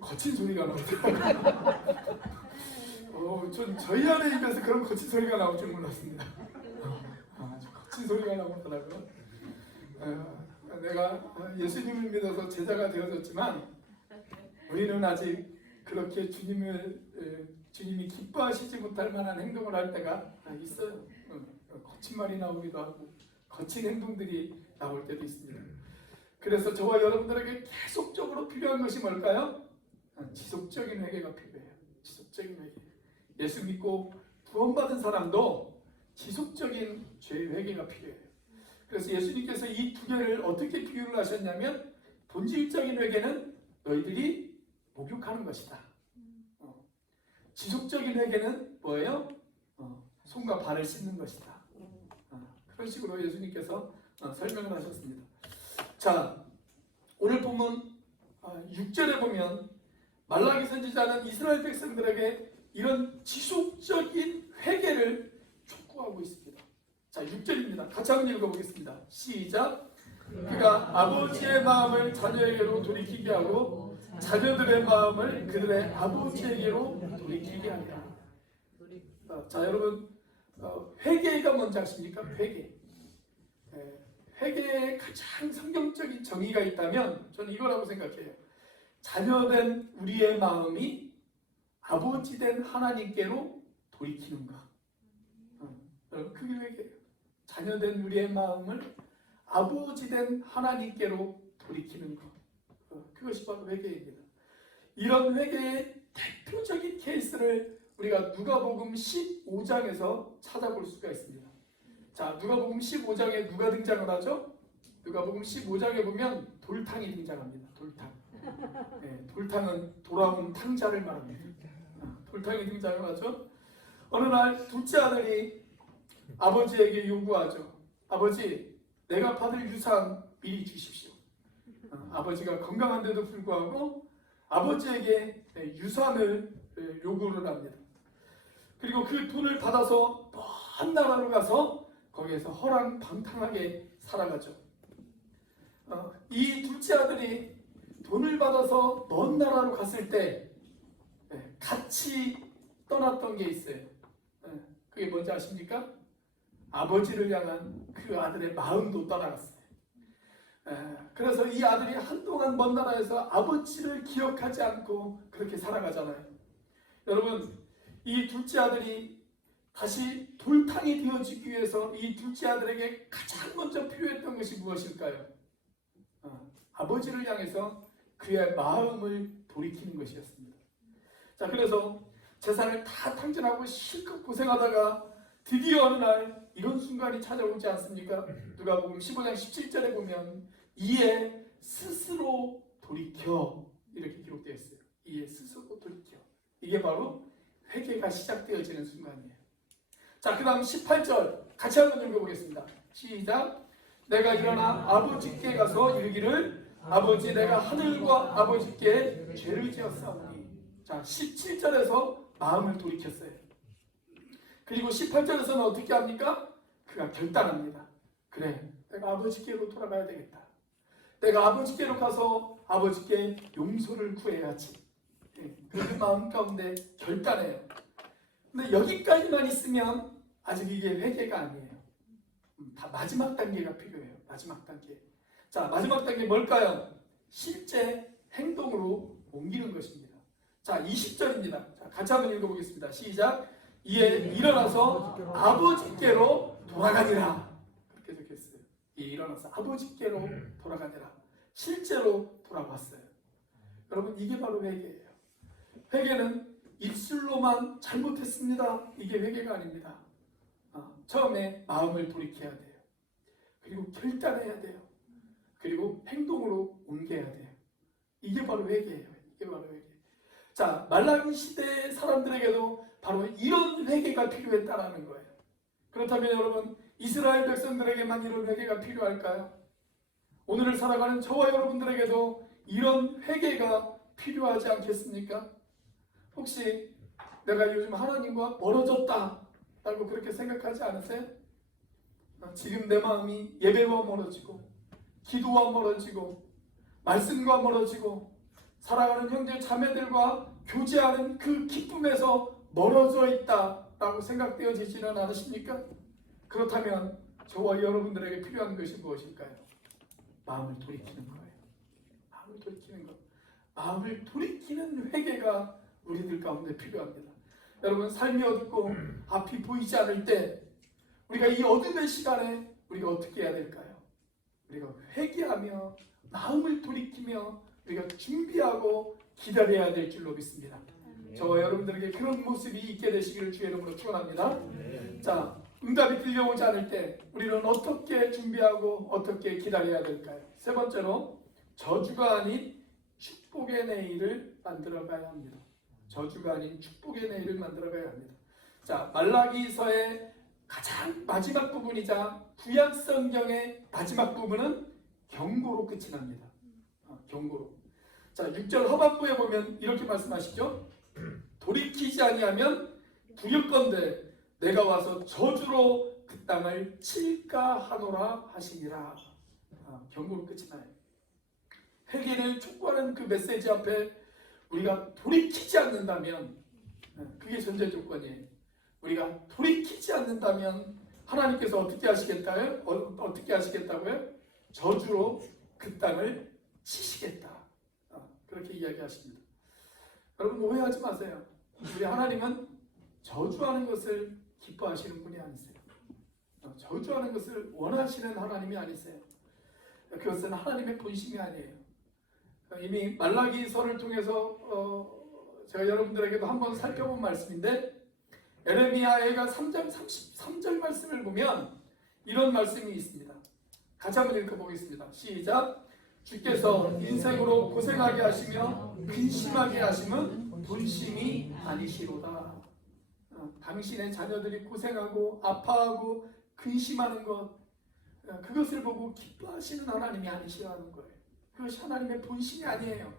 거친 소리가 나오더라고요. 전 저희 아내 입에서 그런 거친 소리가 나올 줄 몰랐습니다. 아주 거친 소리가 나오더라고요. 내가 예수님을 믿어서 제자가 되어졌지만 우리는 아직 그렇게 주님이 기뻐하시지 못할 만한 행동을 할 때가 있어요. 거친 말이 나오기도 하고 거친 행동들이 나올 때도 있습니다. 그래서 저와 여러분들에게 계속적으로 필요한 것이 뭘까요? 지속적인 회개가 필요해요. 지속적인 회개. 예수 믿고 구원받은 사람도 지속적인 죄 회개가 필요해요. 그래서 예수님께서 이 두 개를 어떻게 비유를 하셨냐면 본질적인 회개는 너희들이 목욕하는 것이다. 지속적인 회개는 뭐예요? 손과 발을 씻는 것이다. 그런 식으로 예수님께서 설명을 하셨습니다. 자, 오늘 본문 6절에 보면 말라기 선지자는 이스라엘 백성들에게 이런 지속적인 회개를 촉구하고 있습니다. 자, 6절입니다. 같이 한번 읽어보겠습니다. 시작. 그가 아버지의 마음을 자녀에게로 돌이키게 하고 자녀들의 마음을 그들의 아버지에게로 돌이키게 하리라. 자, 여러분 회개가 뭔지 아십니까? 회개. 회개의 가장 성경적인 정의가 있다면 저는 이거라고 생각해요. 자녀된 우리의 마음이 아버지된 하나님께로 돌이키는 것. 여러분 그게 회개예요. 자녀된 우리의 마음을 아버지된 하나님께로 돌이키는 것. 그것이 바로 회개입니다. 이런 회개의 대표적인 케이스를 우리가 누가복음 15장에서 찾아볼 수가 있습니다. 자, 누가복음 15장에 누가 등장을 하죠? 누가복음 15장에 보면 돌탕이 등장합니다. 돌탕. 돌탕은 돌아온 탕자를 말합니다. 돌탕이 등장을 하죠. 어느 날 둘째 아들이 아버지에게 요구하죠. 아버지, 내가 받을 유산 미리 주십시오. 아버지가 건강한데도 불구하고 아버지에게 유산을 요구를 합니다. 그리고 그 돈을 받아서 먼 나라로 가서 거기에서 허랑방탕하게 살아가죠. 이 둘째 아들이 돈을 받아서 먼 나라로 갔을 때 같이 떠났던 게 있어요. 그게 뭔지 아십니까? 아버지를 향한 그 아들의 마음도 떠나갔어요. 그래서 이 아들이 한동안 먼 나라에서 아버지를 기억하지 않고 그렇게 살아가잖아요. 여러분, 이 둘째 아들이 다시 돌탕이 되어지기 위해서 이 둘째 아들에게 가장 먼저 필요했던 것이 무엇일까요? 아버지를 향해서 그의 마음을 돌이키는 것이었습니다. 자, 그래서 재산을 다 탕진하고 실컷 고생하다가 드디어 어느 날 이런 순간이 찾아오지 않습니까? 누가복음 15장 17절에 보면 이에 스스로 돌이켜 이렇게 기록되어 있어요. 이에 스스로 돌이켜. 이게 바로 회개가 시작되어지는 순간이에요. 자, 그 다음 18절 같이 한번 읽어보겠습니다. 시작. 내가 일어나 아버지께 가서 이르기를 아버지 내가 하늘과 아버지께 죄를 지었사오니. 자, 17절에서 마음을 돌이켰어요. 그리고 18절에서는 어떻게 합니까? 그가 결단합니다. 그래, 내가 아버지께로 돌아가야 되겠다. 내가 아버지께로 가서 아버지께 용서를 구해야지. 그 마음 가운데 결단해요. 근데 여기까지만 있으면 아직 이게 회개가 아니에요. 다 마지막 단계가 필요해요. 마지막 단계. 자, 마지막 단계 뭘까요? 실제 행동으로 옮기는 것입니다. 자, 20절입니다. 자, 같이 한번 읽어보겠습니다. 시작. 이에 일어나서 아버지께로 돌아가니라. 그렇게 적혔어요. 일어나서 아버지께로 돌아가니라. 실제로 돌아왔어요. 여러분, 이게 바로 회개예요. 회개는 입술로만 잘못했습니다. 이게 회개가 아닙니다. 처음에 마음을 돌이켜야 돼요. 그리고 결단해야 돼요. 그리고 행동으로 옮겨야 돼요. 이게 바로 회개예요. 이게 바로 회개. 자, 말라기 시대의 사람들에게도 바로 이런 회개가 필요했다라는 거예요. 그렇다면 여러분, 이스라엘 백성들에게만 이런 회개가 필요할까요? 오늘을 살아가는 저와 여러분들에게도 이런 회개가 필요하지 않겠습니까? 혹시 내가 요즘 하나님과 멀어졌다라고 그렇게 생각하지 않으세요? 지금 내 마음이 예배와 멀어지고 기도와 멀어지고 말씀과 멀어지고 사랑하는 형제 자매들과 교제하는 그 기쁨에서 멀어져 있다라고 생각되어지지는 않으십니까? 그렇다면 저와 여러분들에게 필요한 것이 무엇일까요? 마음을 돌이키는 거예요. 마음을 돌이키는 것. 마음을 돌이키는 회개가 우리들 가운데 필요합니다. 여러분, 삶이 어둡고 앞이 보이지 않을 때 우리가 이 어둠의 시간에 우리가 어떻게 해야 될까요? 우리가 회개하며 마음을 돌이키며 우리가 준비하고 기다려야 될 줄로 믿습니다. 저와 여러분들에게 그런 모습이 있게 되시기를 주의 이름으로 축원합니다. 자, 응답이 들려오지 않을 때 우리는 어떻게 준비하고 어떻게 기다려야 될까요? 세 번째로 저주가 아닌 축복의 내일을 만들어가야 합니다. 저주가 아닌 축복의 내일을 만들어가야 합니다. 자, 말라기서의 가장 마지막 부분이자 구약 성경의 마지막 부분은 경고로 끝이 납니다. 경고로. 자, 6절 하박구에 보면 이렇게 말씀하시죠. 돌이키지 아니하면 부일건대 내가 와서 저주로 그 땅을 칠까 하노라 하시니라. 경고로 끝이 나요. 회개를 촉구하는 그 메시지 앞에 우리가 돌이키지 않는다면, 그게 전제 조건이에요. 우리가 돌이키지 않는다면 하나님께서 어떻게 하시겠다요? 어떻게 하시겠다고요? 저주로 그 땅을 치시겠다. 그렇게 이야기하십니다. 여러분, 오해하지 마세요. 우리 하나님은 저주하는 것을 기뻐하시는 분이 아니세요. 저주하는 것을 원하시는 하나님이 아니세요. 그것은 하나님의 본심이 아니에요. 이미 말라기서를 통해서 제가 여러분들에게도 한번 살펴본 말씀인데, 에레미야가 3장 33절 말씀을 보면 이런 말씀이 있습니다. 같이 한번 읽어보겠습니다. 시작. 주께서 인생으로 고생하게 하시며 근심하게 하심은 본심이 아니시로다. 당신의 자녀들이 고생하고 아파하고 근심하는 것, 그것을 보고 기뻐하시는 하나님이 아니시라는 거예요. 그것이 하나님의 본심이 아니에요.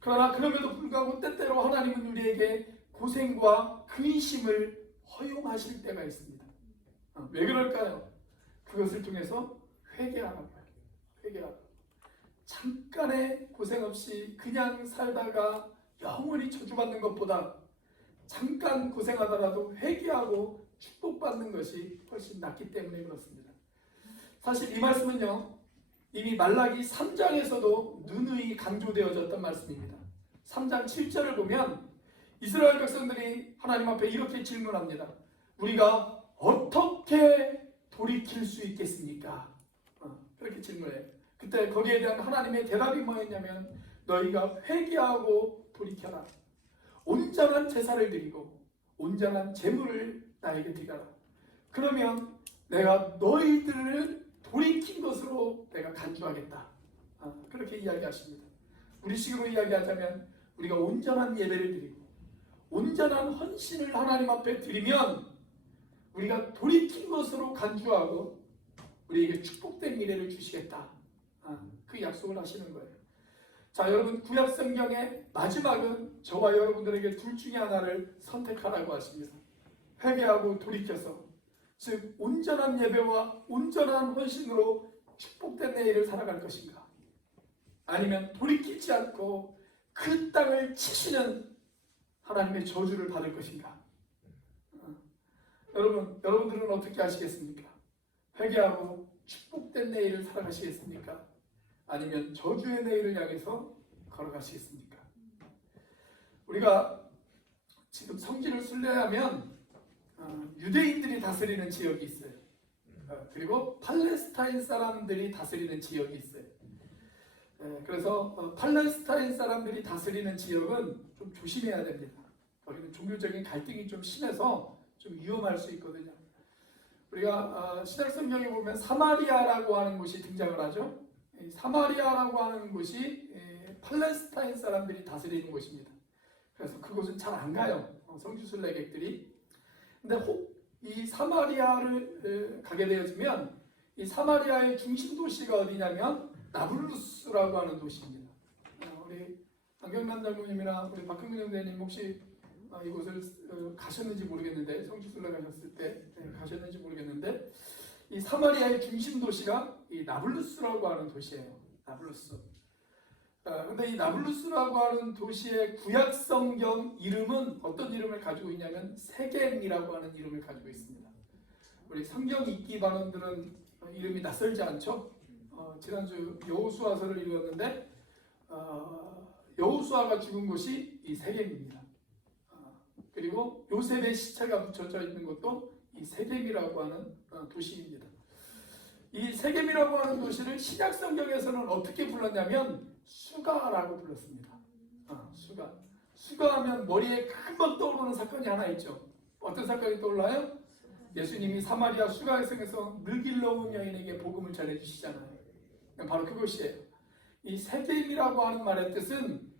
그러나 그럼에도 불구하고 때때로 하나님은 우리에게 고생과 근심을 허용하실 때가 있습니다. 왜 그럴까요? 그것을 통해서 회개하라고요. 회개하라고. 잠깐의 고생 없이 그냥 살다가 영원히 저주받는 것보다 잠깐 고생하더라도 회개하고 축복받는 것이 훨씬 낫기 때문에 그렇습니다. 사실 이 말씀은요, 이미 말라기 3장에서도 누누이 강조되어졌던 말씀입니다. 3장 7절을 보면 이스라엘 백성들이 하나님 앞에 이렇게 질문합니다. 우리가 어떻게 돌이킬 수 있겠습니까? 그렇게 질문해요. 그때 거기에 대한 하나님의 대답이 뭐였냐면, 너희가 회개하고 돌이켜라. 온전한 제사를 드리고 온전한 제물을 나에게 드려라. 그러면 내가 너희들을 돌이킨 것으로 내가 간주하겠다. 그렇게 이야기하십니다. 우리 식으로 이야기하자면 우리가 온전한 예배를 드리고 온전한 헌신을 하나님 앞에 드리면 우리가 돌이킨 것으로 간주하고 우리에게 축복된 미래를 주시겠다. 그 약속을 하시는 거예요. 자, 여러분, 구약 성경의 마지막은 저와 여러분들에게 둘 중에 하나를 선택하라고 하십니다. 회개하고 돌이켜서, 즉 온전한 예배와 온전한 헌신으로 축복된 내일을 살아갈 것인가, 아니면 돌이키지 않고 그 땅을 치시는 하나님의 저주를 받을 것인가. 여러분들은 어떻게 하시겠습니까? 회개하고 축복된 내일을 살아가시겠습니까? 아니면 저주의 내일을 향해서 걸어가시겠습니까? 우리가 지금 성지를 순례하면 유대인들이 다스리는 지역이 있어요. 그리고 팔레스타인 사람들이 다스리는 지역이 있어요. 그래서 팔레스타인 사람들이 다스리는 지역은 좀 조심해야 됩니다. 거기는 종교적인 갈등이 좀 심해서 좀 위험할 수 있거든요. 우리가 신약 성경에 보면 사마리아라고 하는 곳이 등장을 하죠. 사마리아라고 하는 곳이 팔레스타인 사람들이 다스리는 곳입니다. 그래서 그곳은 잘 안 가요, 성지순례객들이. 근데 혹 이 사마리아를 가게 되어지면 이 사마리아의 중심 도시가 어디냐면 나블루스라고 하는 도시입니다. 우리 안경남 장로님이나 우리 박흥근 형제님 혹시 이곳을 가셨는지 모르겠는데, 성지순례 가셨을 때 가셨는지 모르겠는데, 이 사마리아의 중심 도시가 이 나블루스라고 하는 도시예요. 나블루스. 근데 이 나블루스라고 하는 도시의 구약 성경 이름은 어떤 이름을 가지고 있냐면 세겜이라고 하는 이름을 가지고 있습니다. 우리 성경 읽기 반원들은 이름이 낯설지 않죠? 지난주 여호수아서를 읽었는데 여호수아가 죽은 곳이 이 세겜입니다. 그리고 요셉의 시체가 붙여져 있는 것도 이 세겜이라고 하는 도시입니다. 이 세겜이라고 하는 도시를 신약 성경에서는 어떻게 불렀냐면 수가라고 불렀습니다. 수가하면 머리에 금방 떠오르는 사건이 하나 있죠. 어떤 사건이 떠올라요? 예수님이 사마리아 수가의 성에서 느길러온 여인에게 복음을 전해주시잖아요. 바로 그것이에요. 이 세겜이라고 하는 말의 뜻은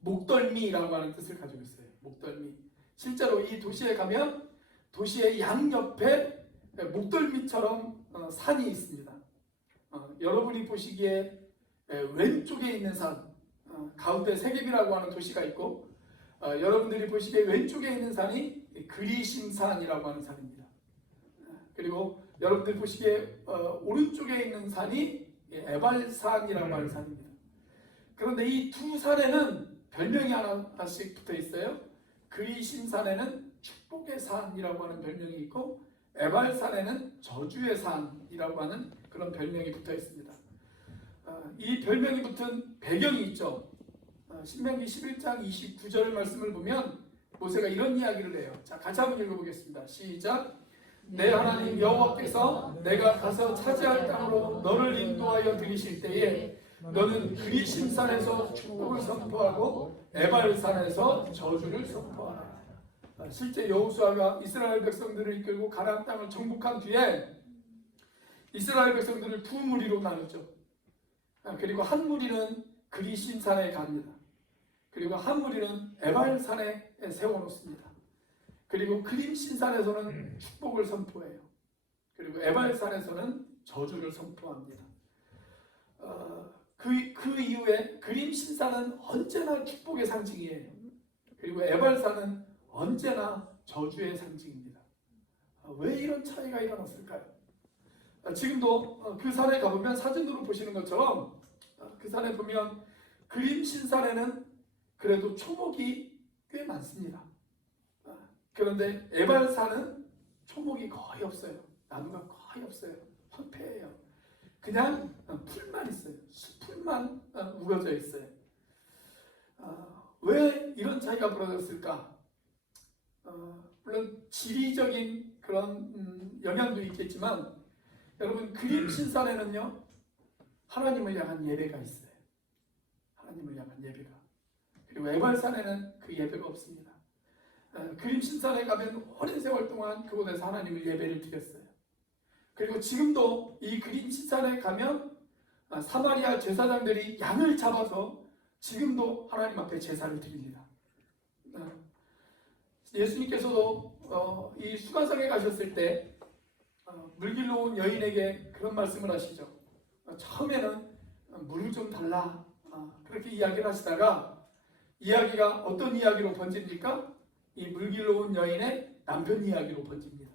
목덜미라고 하는 뜻을 가지고 있어요. 목덜미. 실제로 이 도시에 가면 도시의 양옆에 목덜미처럼 산이 있습니다. 여러분이 보시기에 왼쪽에 있는 산, 가운데 세겜이라고 하는 도시가 있고, 여러분들이 보시기에 왼쪽에 있는 산이 그리심산이라고 하는 산입니다. 그리고 여러분들이 보시기에 오른쪽에 있는 산이 에발산이라고 하는 산입니다. 그런데 이 두 산에는 별명이 하나씩 붙어 있어요. 그리심산에는 축복의 산이라고 하는 별명이 있고, 에발산에는 저주의 산이라고 하는 그런 별명이 붙어 있습니다. 이 별명이 붙은 배경이 있죠. 신명기 11장 29절 말씀을 보면 모세가 이런 이야기를 해요. 자, 같이 한번 읽어보겠습니다. 시작. 내 하나님 여호와께서 내가 가서 차지할 땅으로 너를 인도하여 들이실 때에 너는 그리심산에서 축복을 선포하고 에발산에서 저주를 선포하라. 실제 여호수아가 이스라엘 백성들을 이끌고 가나안 땅을 정복한 뒤에 이스라엘 백성들을 두 무리로 나누죠. 그리고 한 무리는 그리심산에 갑니다. 그리고 한 무리는 에발산에 세워놓습니다. 그리고 그리심산에서는 축복을 선포해요. 그리고 에발산에서는 저주를 선포합니다. 그 이후에 그리심산은 언제나 축복의 상징이에요. 그리고 에발산은 언제나 저주의 상징입니다. 왜 이런 차이가 일어났을까요? 지금도 그 산에 가보면 사진으로 보시는 것처럼 그 산에 보면 그림신산에는 그래도 초목이 꽤 많습니다. 그런데 에발산은 초목이 거의 없어요. 나무가 거의 없어요. 황폐해요. 그냥 풀만 있어요. 수풀만 우거져 있어요. 왜 이런 차이가 벌어졌을까? 물론 지리적인 그런 영향도 있겠지만, 여러분, 그림신산에는요 하나님을 향한 예배가 있어요. 하나님을 향한 예배가. 그리고 에발산에는 그 예배가 없습니다. 그림신산에 가면 오랜 세월 동안 그곳에서 하나님을 예배를 드렸어요. 그리고 지금도 이 그림신산에 가면 사마리아 제사장들이 양을 잡아서 지금도 하나님 앞에 제사를 드립니다. 예수님께서도 이 수가성에 가셨을 때 물길로 온 여인에게 그런 말씀을 하시죠. 처음에는 물을 좀 달라 그렇게 이야기를 하시다가 이야기가 어떤 이야기로 번집니까? 이 물길로 온 여인의 남편 이야기로 번집니다.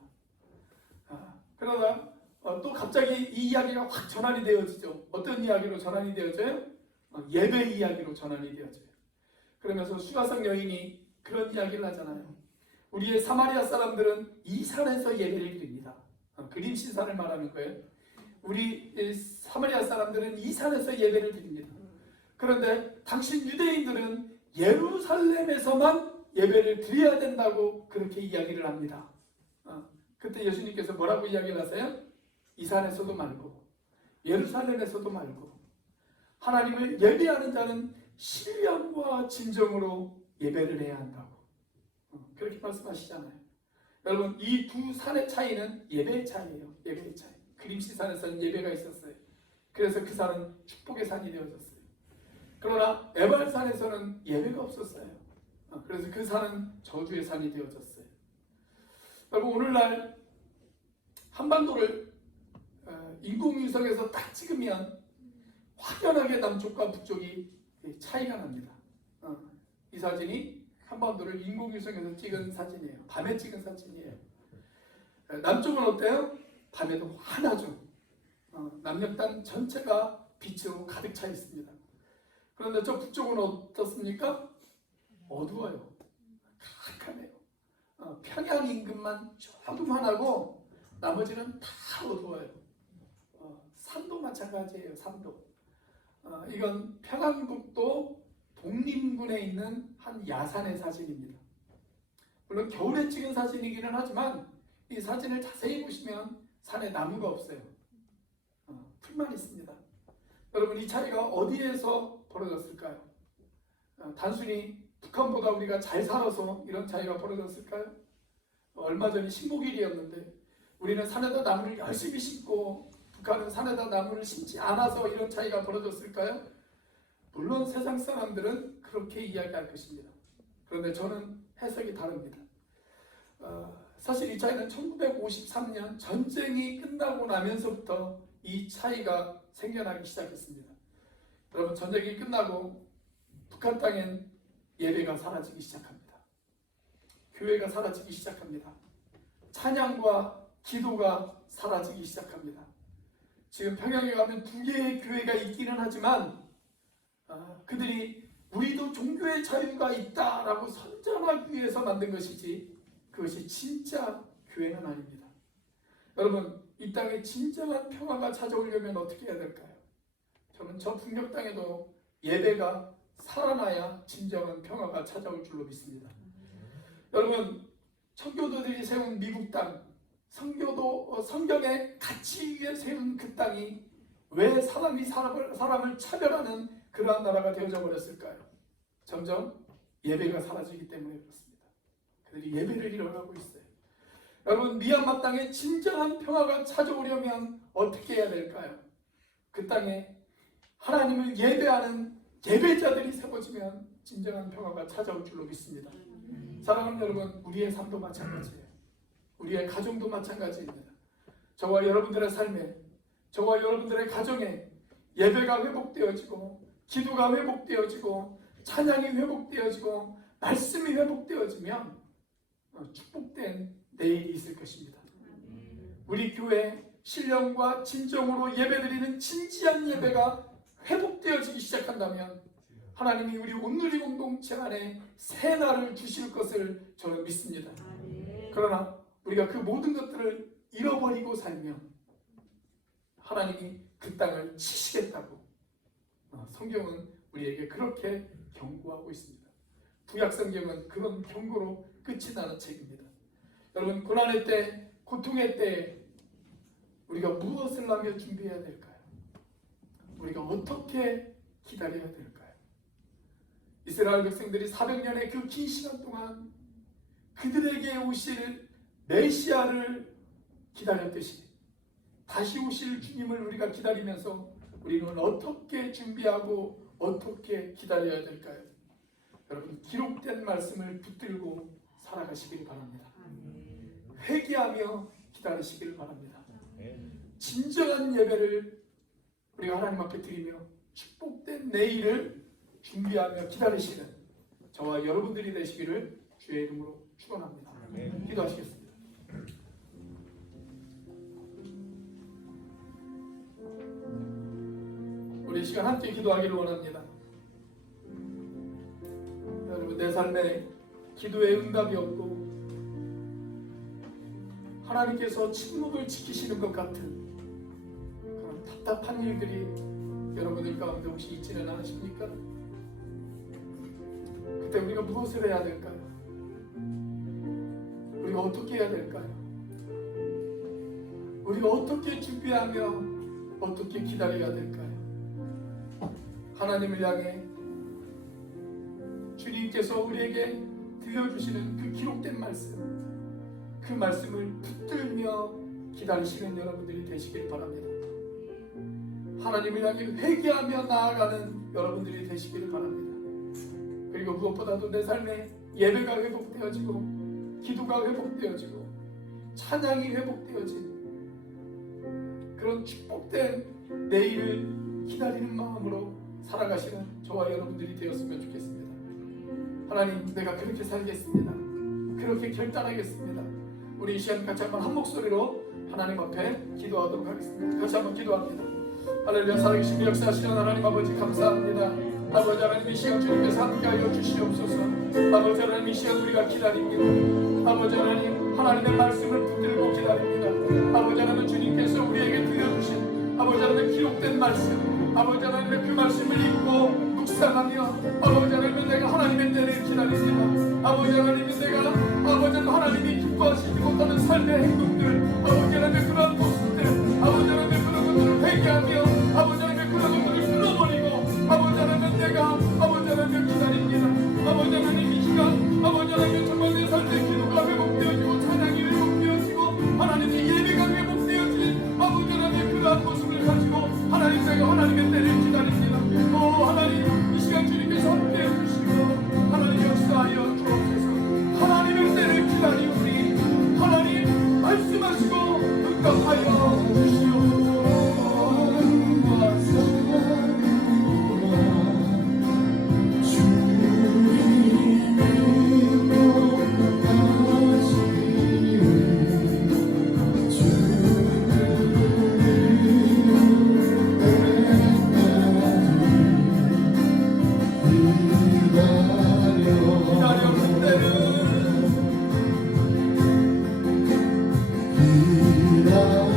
그러다 또 갑자기 이 이야기가 확 전환이 되어지죠. 어떤 이야기로 전환이 되어져요? 예배 이야기로 전환이 되어져요. 그러면서 수가성 여인이 그런 이야기를 하잖아요. 우리의 사마리아 사람들은 이 산에서 예배를 드립니다. 그림 신산을 말하는 거예요. 우리 사마리아 사람들은 이 산에서 예배를 드립니다. 그런데 당신 유대인들은 예루살렘에서만 예배를 드려야 된다고 그렇게 이야기를 합니다. 그때 예수님께서 뭐라고 이야기를 하세요? 이 산에서도 말고 예루살렘에서도 말고 하나님을 예배하는 자는 신령과 진정으로 예배를 해야 한다고 그렇게 말씀하시잖아요. 여러분 이 두 산의 차이는 예배의 차이예요. 예배의 차이. 그림시산에서는 예배가 있었어요. 그래서 그 산은 축복의 산이 되어졌어요. 그러나 에발산에서는 예배가 없었어요. 그래서 그 산은 저주의 산이 되어졌어요. 여러분 오늘날 한반도를 인공위성에서 딱 찍으면 확연하게 남쪽과 북쪽이 차이가 납니다. 이 사진이 한반도를 인공위성에서 찍은 사진이에요. 밤에 찍은 사진이에요. 남쪽은 어때요? 밤에도 환하죠. 남녘단 전체가 빛으로 가득 차 있습니다. 그런데 저 북쪽은 어떻습니까? 어두워요. 캄캄해요. 평양 인근만 조금 환하고 나머지는 다 어두워요. 산도 마찬가지예요. 산도. 이건 평안북도 독림군에 있는 한 야산의 사진입니다. 물론 겨울에 찍은 사진이기는 하지만 이 사진을 자세히 보시면 산에 나무가 없어요. 풀만 있습니다. 여러분 이 차이가 어디에서 벌어졌을까요? 단순히 북한보다 우리가 잘 살아서 이런 차이가 벌어졌을까요? 얼마 전이 신곡일이었는데 우리는 산에다 나무를 열심히 심고 북한은 산에다 나무를 심지 않아서 이런 차이가 벌어졌을까요? 물론 세상 사람들은 그렇게 이야기할 것입니다. 그런데 저는 해석이 다릅니다. 사실 이 차이는 1953년 전쟁이 끝나고 나면서부터 이 차이가 생겨나기 시작했습니다. 여러분 전쟁이 끝나고 북한 땅엔 예배가 사라지기 시작합니다. 교회가 사라지기 시작합니다. 찬양과 기도가 사라지기 시작합니다. 지금 평양에 가면 2개의 교회가 있기는 하지만 그들이 우리도 종교의 자유가 있다라고 선전하기 위해서 만든 것이지 그것이 진짜 교회는 아닙니다. 여러분 이 땅에 진정한 평화가 찾아오려면 어떻게 해야 될까요? 저는 저 풍력 땅에도 예배가 살아나야 진정한 평화가 찾아올 줄로 믿습니다. 여러분 청교도들이 세운 미국 땅 성경의 가치 위에 세운 그 땅이 왜 사람이 사람을 차별하는 그러한 나라가 되어져 버렸을까요? 점점 예배가 사라지기 때문에 그렇습니다. 그들이 예배를 잃어가고 있어요. 여러분 미얀마 땅에 진정한 평화가 찾아오려면 어떻게 해야 될까요? 그 땅에 하나님을 예배하는 예배자들이 세워지면 진정한 평화가 찾아올 줄로 믿습니다. 사랑하는 여러분 우리의 삶도 마찬가지예요. 우리의 가정도 마찬가지입니다. 저와 여러분들의 삶에 저와 여러분들의 가정에 예배가 회복되어지고 기도가 회복되어지고 찬양이 회복되어지고 말씀이 회복되어지면 축복된 내일이 있을 것입니다. 우리 교회 신령과 진정으로 예배드리는 진지한 예배가 회복되어지기 시작한다면 하나님이 우리 온누리 공동체 안에 새 날을 주실 것을 저는 믿습니다. 그러나 우리가 그 모든 것들을 잃어버리고 살면 하나님이 그 땅을 치시겠다고 성경은 우리에게 그렇게 경고하고 있습니다. 구약 성경은 그런 경고로 끝이 나는 책입니다. 여러분 고난의 때, 고통의 때 우리가 무엇을 하며 준비해야 될까요? 우리가 어떻게 기다려야 될까요? 이스라엘 백성들이 400년의 그 긴 시간 동안 그들에게 오실 메시아를 기다렸듯이 다시 오실 주님을 우리가 기다리면서 우리는 어떻게 준비하고 어떻게 기다려야 될까요? 여러분 기록된 말씀을 붙들고 살아가시길 바랍니다. 회개하며 기다리시길 바랍니다. 진정한 예배를 우리가 하나님 앞에 드리며 축복된 내일을 준비하며 기다리시는 저와 여러분들이 되시기를 주의 이름으로 축원합니다. 기도하시겠습니다. 우리 이 시간 함께 기도하기를 원합니다. 여러분, 내 삶에 기도의 응답이 없고 하나님께서 침묵을 지키시는 것 같은 그런 답답한 일들이 여러분들 가운데 혹시 있지는 않으십니까? 그때 우리가 무엇을 해야 될까요? 우리가 어떻게 해야 될까요? 우리가 어떻게 준비하며 어떻게 기다려야 될까요? 하나님을 향해 주님께서 우리에게 들려주시는 그 기록된 말씀, 그 말씀을 붙들며 기다리시는 여러분들이 되시길 바랍니다. 하나님을 향해 회개하며 나아가는 여러분들이 되시기를 바랍니다. 그리고 무엇보다도 내 삶에 예배가 회복되어지고 기도가 회복되어지고 찬양이 회복되어진 그런 축복된 내일을 기다리는 마음으로 살아가시는 저와 여러분들이 되었으면 좋겠습니다. 하나님, 내가 그렇게 살겠습니다. 그렇게 결단하겠습니다. 우리 이 시간 같이 한번 한 목소리로 하나님 앞에 기도하도록 하겠습니다. 같이 한번 기도합니다. 할렐루야. 살아계신 역사하시는 하나님 아버지 감사합니다. 아버지 하나님, 이 시간 주님께서 함께하여 주시옵소서. 아버지 하나님, 이 시간 우리가 기다립니다. 아버지 하나님, 하나님의 말씀을 붙들고 기다립니다. 아버지 하나님, 주님께서 우리에게 들려주신 아버지 하나님의 기록된 말씀, 아버지 하나님의 그 말씀을 읽고 묵상하며 아버지 하나님, 내가 하나님의 때를 기다립니다. 아버지 하나님, 내가 아버지 하나님이 기뻐하시지 못하는 삶의 행동들, 아버지 하나님의 그러한 모습들, 아버지 하나님의 그런 것들을 회개하며 아버지 하나님의 그런 것들을 끊어버리고 아버지 하나님, 내가 아버지 하나님을 기다립니다. 아버지 하나님, 이 시간 아버지 하나님, 정말 내 삶의 기도가 회복되어지고 찬양이 회복되어지고 하나님의 예배가 회복되어진 아버지 하나님의 그러한 모습을 가지고 하나님, 내가 하나님의 때를 기다립니다. 오 하나님, 이 시간 주님께서 함께해 주시고 하나님 역사하여 주옵소서. 하나님의 때를 기다리오니 하나님 말씀하시고 응답하여 주시옵소서. 기다려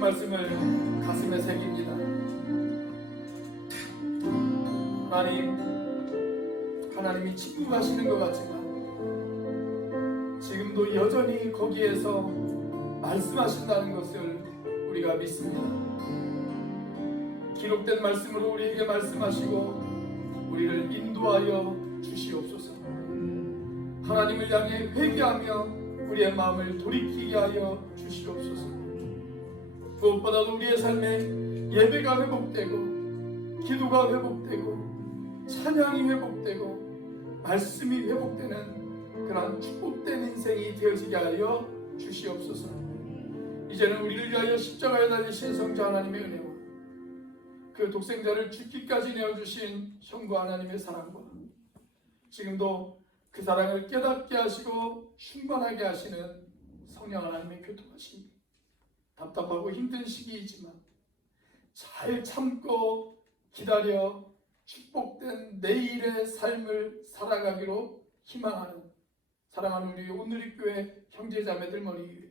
말씀을 가슴에 새깁니다. 하나님이 침묵하시는 것 같지만 지금도 여전히 거기에서 말씀하신다는 것을 우리가 믿습니다. 기록된 말씀으로 우리에게 말씀하시고 우리를 인도하여 주시옵소서. 하나님을 향해 회개하며 우리의 마음을 돌이키게 하여 주시옵소서. 무엇보다도 우리의 삶에 예배가 회복되고 기도가 회복되고 찬양이 회복되고 말씀이 회복되는 그런 축복된 인생이 되어지게 하여 주시옵소서. 이제는 우리를 위하여 십자가에 달리신 성자 하나님의 은혜와 그 독생자를 죽기까지 내어주신 형부 하나님의 사랑과 지금도 그 사랑을 깨닫게 하시고 충만하게 하시는 성령 하나님의 교통하심, 답답하고 힘든 시기이지만 잘 참고 기다려 축복된 내일의 삶을 살아가기로 희망하는 사랑하는 우리 온누리교회 형제자매들 머리 위에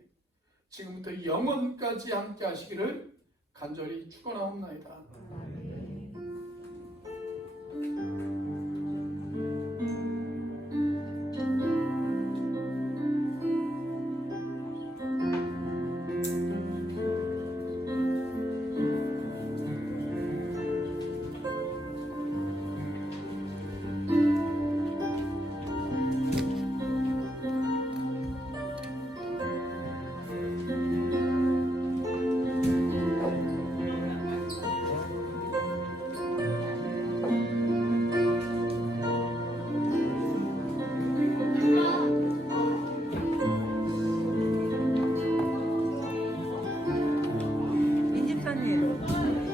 지금부터 영원까지 함께 하시기를 간절히 축원하옵나이다. 민집사님